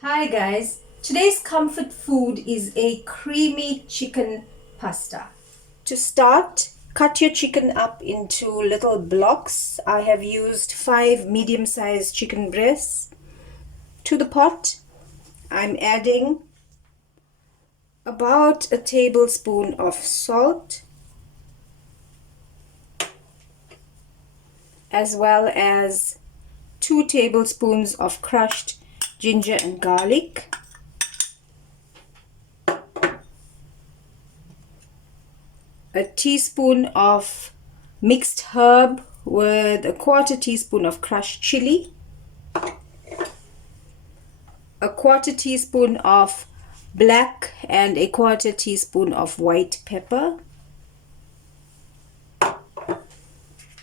Hi guys, today's comfort food is a creamy chicken pasta. To start, cut your chicken up into little blocks. I have used 5 medium-sized chicken breasts. To the pot, I'm adding about a tablespoon of salt, as well as 2 tablespoons of crushed ginger and garlic, a teaspoon of mixed herb with a 1/4 teaspoon of crushed chili, a 1/4 teaspoon of black and a 1/4 teaspoon of white pepper,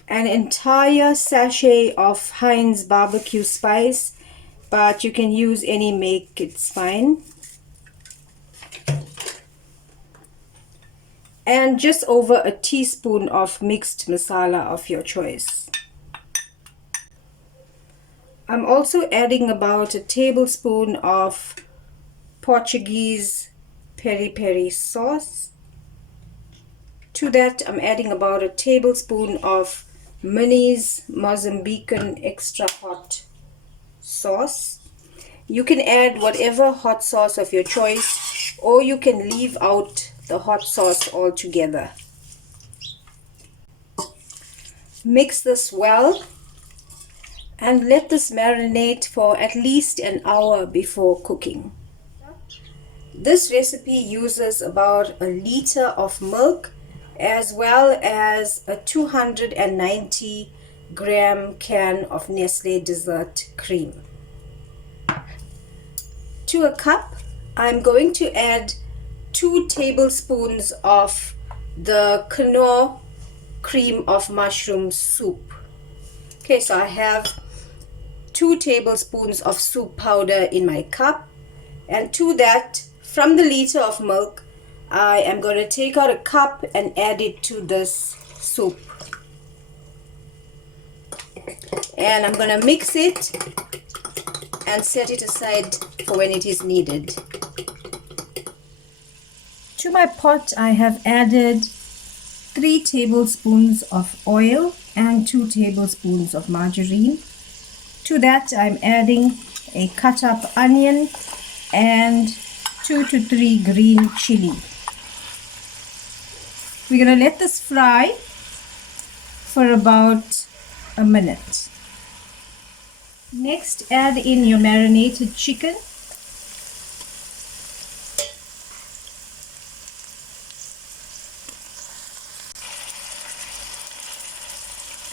an entire sachet of Heinz barbecue spice, but you can use any make, it's fine, and just over a teaspoon of mixed masala of your choice. I'm also adding about a tablespoon of Portuguese peri-peri sauce. To that, I'm adding about a tablespoon of Minnie's Mozambican extra hot sauce. You can add whatever hot sauce of your choice, or you can leave out the hot sauce altogether. Mix this well and let this marinate for at least an hour before cooking. This recipe uses about a liter of milk as well as a 290-gram can of Nestle dessert cream. To a cup, I'm going to add 2 tablespoons of the quinoa cream of mushroom soup. Okay, so I have 2 tablespoons of soup powder in my cup, and to that, from the liter of milk, I am going to take out a cup and add it to this soup. And I'm going to mix it and set it aside for when it is needed. To my pot, I have added 3 tablespoons of oil and 2 tablespoons of margarine. To that, I'm adding a cut up onion and 2 to 3 green chili. We're going to let this fry for about a minute. Next, add in your marinated chicken.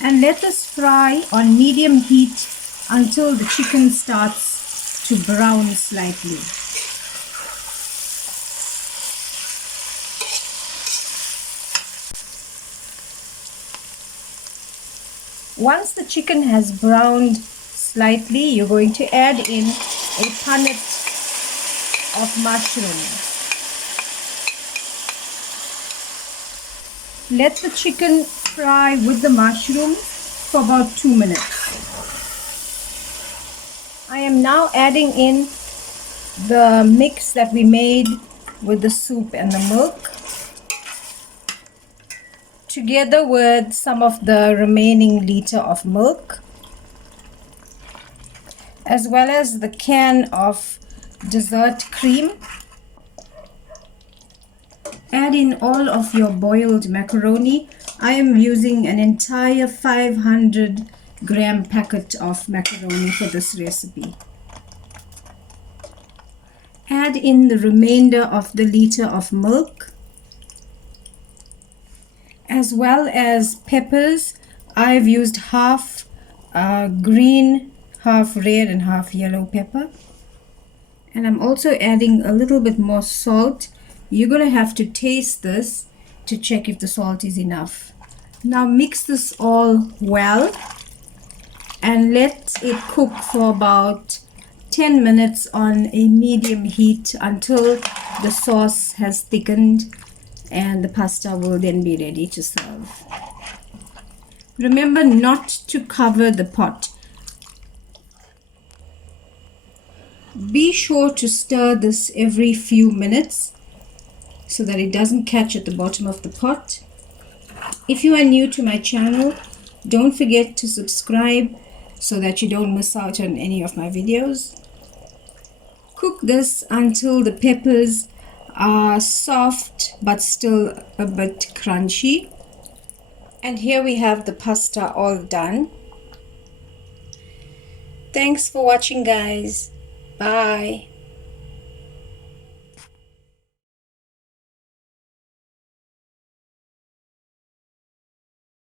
And let this fry on medium heat until the chicken starts to brown slightly. Once the chicken has browned slightly, you're going to add in a punnet of mushrooms. Let the chicken fry with the mushrooms for about 2 minutes. I am now adding in the mix that we made with the soup and the milk, together with some of the remaining liter of milk, as well as the can of dessert cream. Add in all of your boiled macaroni. I am using an entire 500-gram packet of macaroni for this recipe. Add in the remainder of the liter of milk, as well as peppers. I've used half green, half red and half yellow pepper. And I'm also adding a little bit more salt. You're going to have to taste this to check if the salt is enough. Now mix this all well and let it cook for about 10 minutes on a medium heat until the sauce has thickened, and the pasta will then be ready to serve. Remember not to cover the pot. Be sure to stir this every few minutes so that it doesn't catch at the bottom of the pot. If you are new to my channel, don't forget to subscribe so that you don't miss out on any of my videos. Cook this until the peppers are soft but still a bit crunchy. And here we have the pasta all done. Thanks for watching, guys. Bye.